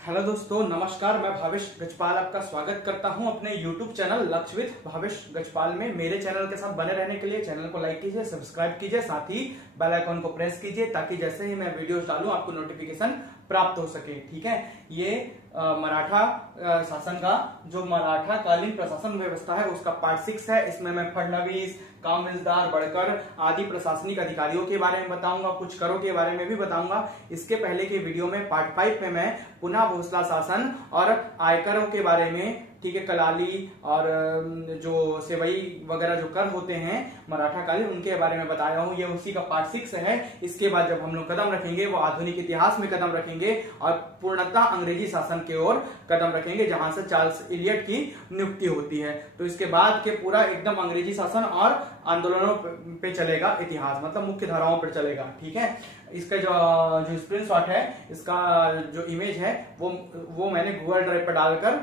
Hello दोस्तों, नमस्कार। मैं भावेश गजपाल आपका स्वागत करता हूं अपने YouTube चैनल लक्ष्य विद भावेश गजपाल में। मेरे चैनल के साथ बने रहने के लिए चैनल को लाइक कीजिए, सब्सक्राइब कीजिए, साथ ही बेल आइकॉन को प्रेस कीजिए ताकि जैसे ही मैं वीडियोस डालूं आपको नोटिफिकेशन प्राप्त हो सके। ठीक है, ये मराठा शासन का जो मराठा कालीन प्रशासन व्यवस्था है उसका पार्ट 6 है। इसमें मैं फडणवीस, कामविजदार, बड़कर आदि प्रशासनिक अधिकारियों के बारे में बताऊंगा, कुछ करों के बारे में भी बताऊंगा। इसके पहले के वीडियो में पार्ट 5 में मैं पुनः भोसला शासन और आयकरों के बारे में, ठीक है, कलाली और जो सेवई वगैरह जो कर होते हैं मराठा कालीन, उनके बारे में बताया हूं। ये उसी का पार्ट 6 है। इसके बाद जब हम लोग कदम रखेंगे वो आधुनिक इतिहास में कदम रखेंगे और पूर्णतः अंग्रेजी शासन की ओर कदम रखेंगे, जहां से चार्ल्स इलियट की नियुक्ति होती है। तो इसके बाद के पूरा एकदम अंग्रेजी शासन और आंदोलनों पे चलेगा इतिहास, मतलब मुख्य धाराओं पर चलेगा। ठीक है, इसका जो स्क्रीनशॉट है, इसका जो इमेज है वो मैंने गूगल ड्राइव पर डालकर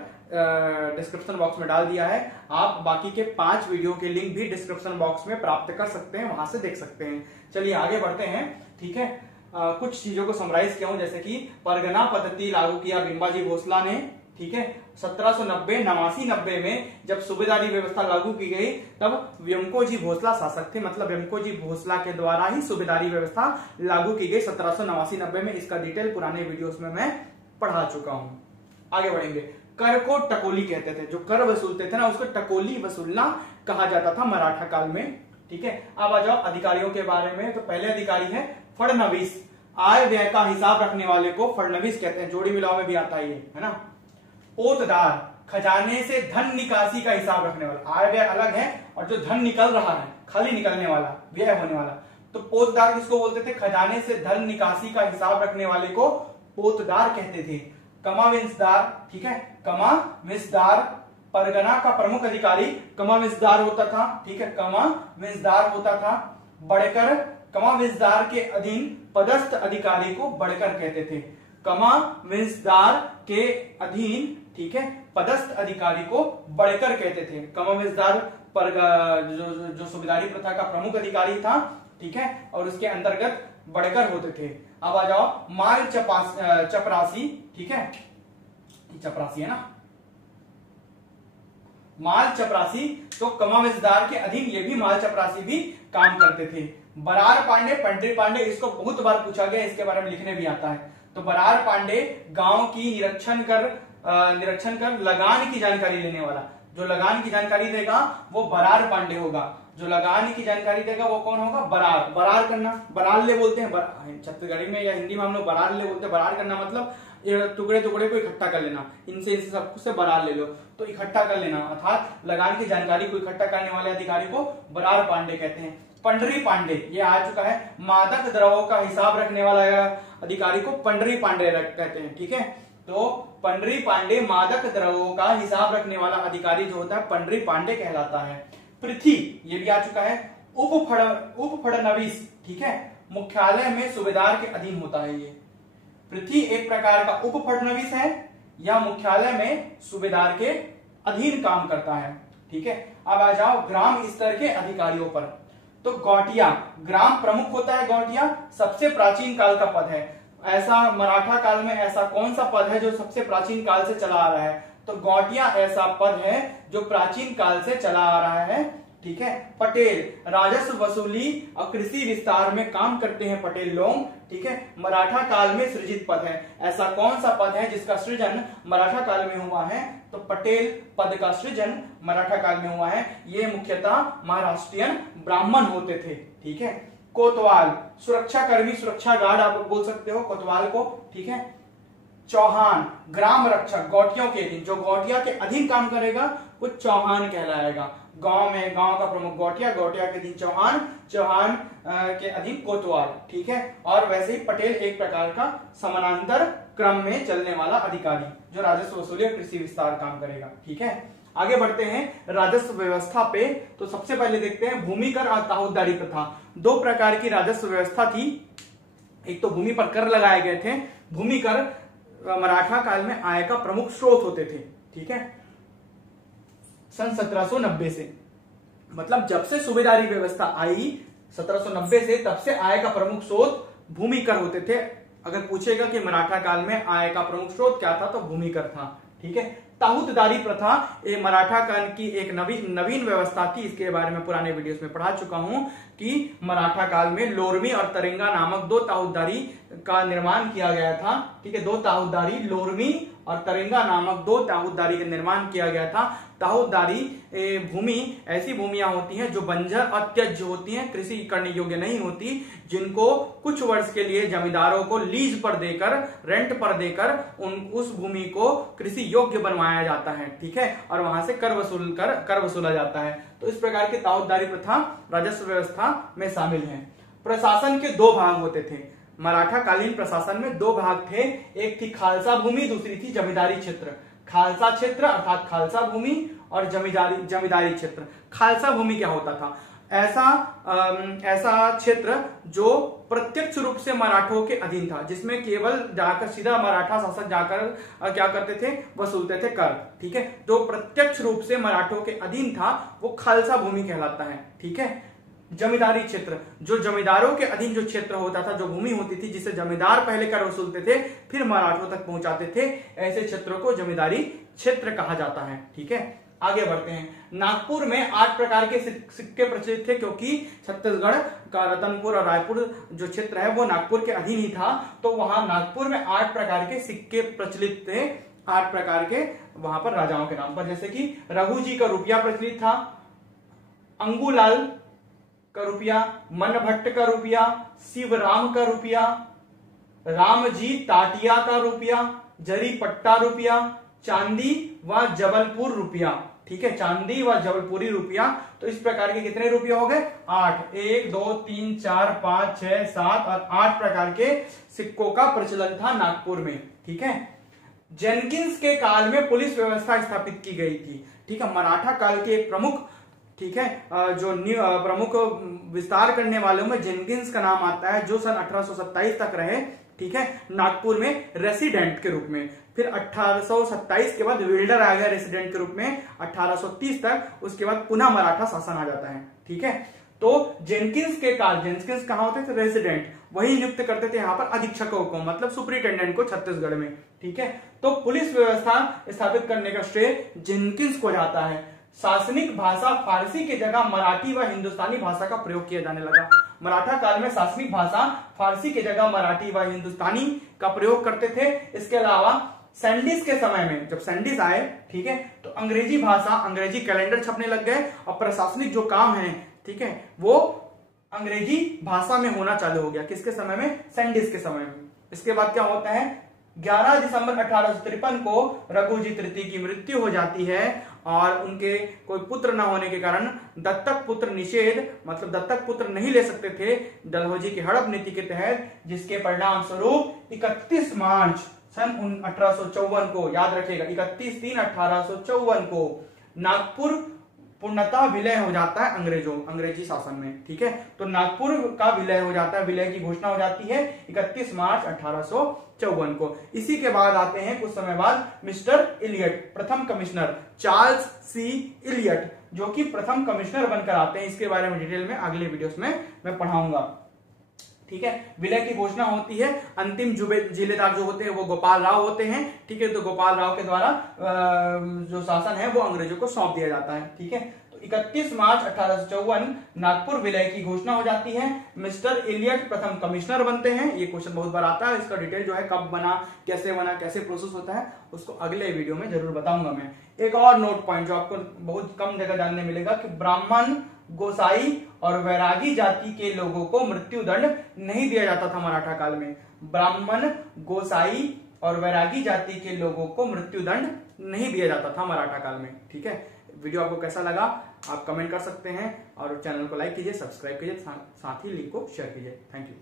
डिस्क्रिप्शन बॉक्स में डाल दिया है। आप बाकी के 5 वीडियो के लिंक भी डिस्क्रिप्शन बॉक्स में प्राप्त कर सकते हैं, वहां से देख सकते हैं। चलिए आगे बढ़ते हैं। ठीक है, कुछ चीजों को समराइज किया हूं, जैसे कि परगना पद्धति लागू किया बिम्बाजी भोसला ने। ठीक है, 1789-90 में जब सूबेदारी व्यवस्था लागू की गई तब व्यंकोजी भोसला शासक थे, मतलब व्यंकोजी भोसला के द्वारा ही सूबेदारी व्यवस्था लागू की गई 1789-90 में। इसका डिटेल पुराने वीडियोस में मैं पढ़ा चुका हूं। आगे बढ़ेंगे। कर को टकोली कहते थे, जो कर वसूलते थे ना उसको टकोली वसूलना कहा जाता था मराठा काल में। ठीक है, अब आ जाओ अधिकारियों के बारे में। तो पहले अधिकारी है फडणवीस। आय व्यय का हिसाब रखने वाले को फडणवीस कहते हैं। जोड़ी मिलाओ में भी आता है ये, है ना। पोतदार, खजाने से धन निकासी का हिसाब रखने वाला। आय व्यय अलग है और जो धन निकल रहा है, खाली निकलने वाला, व्यय होने वाला, तो पोतदार किसको बोलते थे? खजाने से धन निकासी का हिसाब रखने वाले को पोतदार कहते थे। कमाविंसदार, ठीक है, कमाविंसदार परगना का प्रमुख अधिकारी कमाविंसदार होता था। ठीक है, कमाविंसदार होता था। बड़कर, कमाविंसदार के अधीन पदस्थ अधिकारी को बड़कर कहते थे। कमाविंसदार के अधीन, ठीक है, पदस्थ अधिकारी को बड़कर कहते थे। कमाविंसदार जो सूबेदारी प्रथा का प्रमुख अधिकारी था, ठीक है, और उसके अंतर्गत बड़कर होते थे। अब आ जाओ माल चपरासी। ठीक है, चपरासी है ना, माल चपरासी। तो कमाविंसदार के अधीन ये भी माल चपरासी भी काम करते थे। बरार पांडे, पंडित पांडे, इसको बहुत बार पूछा गया, इसके बारे में लिखने भी आता है। तो बरार पांडे गांव की निरीक्षण कर लगान की जानकारी लेने वाला। जो लगान की जानकारी देगा वो बरार पांडे होगा। जो लगान की जानकारी देगा वो कौन होगा? बरार। बरार करना, बरारले बोलते हैं छत्तीसगढ़ी में या हिंदी में हम लोग बरारले बोलते हैं। बरार करना मतलब टुकड़े टुकड़े को इकट्ठा कर लेना, इनसे सब कुछ से बरार ले लो, तो इकट्ठा कर लेना, अर्थात लगान की जानकारी को इकट्ठा करने वाले अधिकारी को बरार पांडे कहते हैं। पंडरी पांडे, ये आ चुका है। मादक द्रव्यों का हिसाब रखने वाला अधिकारी को पंडरी पांडे कहते हैं। ठीक है, तो पंडरी पांडे मादक द्रव्यों का हिसाब रखने वाला अधिकारी जो होता है पंडरी पांडे कहलाता है। पृथ्वी, ये भी आ चुका है। उप फडणवीस, ठीक है, मुख्यालय में सूबेदार के अधीन होता है। ये पृथ्वी एक प्रकार का उप फडणवीस है या मुख्यालय में सूबेदार के अधीन काम करता है। ठीक है, अब आ जाओ ग्राम स्तर के अधिकारियों पर। तो गौटिया, ग्राम प्रमुख होता है। गौटिया सबसे प्राचीन काल का पद है। ऐसा मराठा काल में ऐसा कौन सा पद है जो सबसे प्राचीन काल से चला आ रहा है? तो गौटिया ऐसा पद है जो प्राचीन काल से चला आ रहा है। ठीक है, पटेल, राजस्व वसूली और कृषि विस्तार में काम करते हैं पटेल लोग। ठीक है, मराठा काल में सृजित पद है। ऐसा कौन सा पद है जिसका सृजन मराठा काल में हुआ है? तो पटेल पद का सृजन मराठा काल में हुआ है। ये मुख्यतः महाराष्ट्रियन ब्राह्मण होते थे। ठीक है, कोतवाल, सुरक्षा कर्मी, सुरक्षा गार्ड आप बोल सकते हो कोतवाल को। ठीक है, चौहान, ग्राम रक्षक, गौटियों के अधीन, जो गौटिया के अधीन काम करेगा वो चौहान कहलाएगा। गांव में गांव का प्रमुख गौटिया, गौटिया के अधीन चौहान, चौहान के अधीन कोतवाल। ठीक है, और वैसे ही पटेल एक प्रकार का समानांतर क्रम में चलने वाला अधिकारी जो राजस्व वसूली और कृषि विस्तार काम करेगा। ठीक है, आगे बढ़ते हैं राजस्व व्यवस्था पे। तो सबसे पहले देखते हैं भूमि कर और ताहूदारी प्रथा। 2 प्रकार की राजस्व व्यवस्था थी। एक तो भूमि पर कर लगाए गए थे। भूमि कर मराठा काल में आय का प्रमुख स्रोत होते थे। ठीक है, सन 1790 से, मतलब जब से सूबेदारी व्यवस्था आई 1790 से, तब से आय का प्रमुख स्रोत भूमि कर होते थे अगर पूछेगा कि मराठा काल में आय का प्रमुख स्रोत क्या था तो भूमिकर था। ठीक है, ताहूतदारी प्रथा ये मराठा काल की एक नवीन व्यवस्था थी। इसके बारे में पुराने वीडियोस में पढ़ा चुका हूं कि मराठा काल में लोरमी और तरिंगा नामक दो ताहूतदारी का निर्माण किया गया था। ठीक है, दो ताहूतदारी, लोरमी और तरिंगा नामक दो ताहूतदारी का निर्माण किया गया था। ताहूतदारी भूमि ऐसी भूमियां होती हैं जो बंजर और त्यज्य होती हैं, कृषि करने योग्य नहीं होती, जिनको कुछ वर्ष के लिए जमींदारों को लीज पर देकर, रेंट पर देकर उस भूमि को कृषि योग्य बनवाया जाता है। ठीक है, और वहां से कर वसूला जाता है। तो इस प्रकार की ताहूतदारी प्रथा राजस्व व्यवस्था में शामिल है। प्रशासन के दो भाग होते थे। मराठा कालीन प्रशासन में दो भाग थे, एक थी खालसा भूमि, दूसरी थी जमींदारी क्षेत्र। खालसा क्षेत्र अर्थात खालसा भूमि और जमींदारी क्षेत्र। खालसा भूमि क्या होता था? ऐसा क्षेत्र जो प्रत्यक्ष रूप से मराठों के अधीन था, जिसमें केवल जाकर सीधा मराठा शासक जाकर क्या करते थे, वसूलते थे कर। ठीक है, जो प्रत्यक्ष रूप से मराठों के अधीन था वो खालसा भूमि कहलाता है। ठीक है, जमींदारी क्षेत्र जो जमींदारों के अधीन जो क्षेत्र होता था, जो भूमि होती थी जिसे जमींदार पहले कर वसूलते थे फिर मराठों तक पहुंचाते थे, ऐसे क्षेत्रों को जमींदारी क्षेत्र कहा जाता है। ठीक है, आगे बढ़ते हैं। नागपुर में 8 प्रकार के सिक्के प्रचलित थे, क्योंकि छत्तीसगढ़ का रतनपुर और रायपुर जो क्षेत्र है वो नागपुर के अधीन ही था, तो वहां नागपुर में 8 प्रकार के सिक्के प्रचलित थे। 8 प्रकार के वहां पर राजाओं के नाम पर, जैसे कि रघु जी का रुपया प्रचलित था, अंगूलाल का रुपया, मनभट्ट का रुपया, शिवराम का रुपया, रामजी टाटिया का रुपया, जरी पट्टा रुपया, चांदी व जबलपुर रुपया। ठीक है, चांदी व जबलपुरी रुपया। तो इस प्रकार के कितने रुपया हो गए? 8। 1 2 3 4 5 6 7 और 8 प्रकार के सिक्कों का प्रचलन था नागपुर में। ठीक है, जेनकिंस के काल में पुलिस व्यवस्था स्थापित की गई थी। ठीक है, मराठा काल के एक प्रमुख, ठीक है, जो प्रमुख विस्तार करने वालों में जेनकिंस का नाम आता है, जो सन 1827 तक रहे। ठीक है, नागपुर में रेसिडेंट के रूप में। फिर 1827 के बाद विल्डर आ गया रेसिडेंट के रूप में 1830 तक। उसके बाद पुनः मराठा शासन आ जाता है। ठीक है, तो जेनकिंस के काल, जेनकिंस कहां होते थे? रेसिडेंट। वही नियुक्त करते थे यहां पर अधीक्षकों को, मतलब सुपरिटेंडेंट को छत्तीसगढ़ में। ठीक है, तो पुलिस व्यवस्था स्थापित करने का श्रेय जेनकिंस को जाता है। शासनिक भाषा फारसी की जगह मराठी व हिंदुस्तानी भाषा का प्रयोग किया जाने लगा। मराठा काल में शासनिक भाषा फारसी की जगह मराठी व हिंदुस्तानी का प्रयोग करते थे। इसके अलावा सैंडिस के समय में, जब सैंडिस आए, ठीक है, तो अंग्रेजी भाषा, अंग्रेजी कैलेंडर छपने लग गए और प्रशासनिक जो काम है, ठीक है, वो अंग्रेजी भाषा में होना चालू हो गया। किसके समय में? सैंडिस के समय में। इसके बाद क्या होता है? 11 दिसंबर 1853 को रघुजी तृतीय की मृत्यु हो जाती है और उनके कोई पुत्र न होने के कारण दत्तक पुत्र निषेध, मतलब दत्तक पुत्र नहीं ले सकते थे डलहौजी की हड़प नीति के तहत, जिसके परिणाम स्वरूप 31 मार्च सन 1854 को, याद रखिएगा 31/3/1854 को नागपुर पूर्णतः विलय हो जाता है अंग्रेजी शासन में। ठीक है, तो नागपुर का विलय हो जाता है, विलय की घोषणा हो जाती है 31 मार्च 1854 को। इसी के बाद आते हैं कुछ समय बाद मिस्टर इलियट, प्रथम कमिश्नर चार्ल्स सी इलियट, जो कि प्रथम कमिश्नर बनकर आते हैं। इसके बारे में डिटेल में अगले वीडियोस में मैं पढ़ाऊंगा। ठीक है, विलय की घोषणा होती है। अंतिम जिलेदार जो होते हैं वो गोपाल राव होते हैं। ठीक है, तो गोपाल राव के द्वारा जो शासन है वो अंग्रेजों को सौंप दिया जाता है। ठीक है, तो 31 मार्च 1854 नागपुर विलय की घोषणा हो जाती है। मिस्टर इलियट प्रथम कमिश्नर बनते हैं। ये क्वेश्चन बहुत बार आता है, इसका डिटेल जो है कब बना, कैसे प्रोसेस होता है, उसको अगले वीडियो में जरूर बताऊंगा मैं। एक और नोट पॉइंट जो आपको बहुत कम जगह जानने मिलेगा कि ब्राह्मण, गोसाई और वैरागी जाति के लोगों को मृत्यु दंड नहीं दिया जाता था मराठा काल में। ब्राह्मण, गोसाई और वैरागी जाति के लोगों को मृत्यु दंड नहीं दिया जाता था मराठा काल में। ठीक है, वीडियो आपको कैसा लगा आप कमेंट कर सकते हैं और चैनल को लाइक कीजिए, सब्सक्राइब कीजिए, साथ ही लिंक को शेयर कीजिए। Thank you.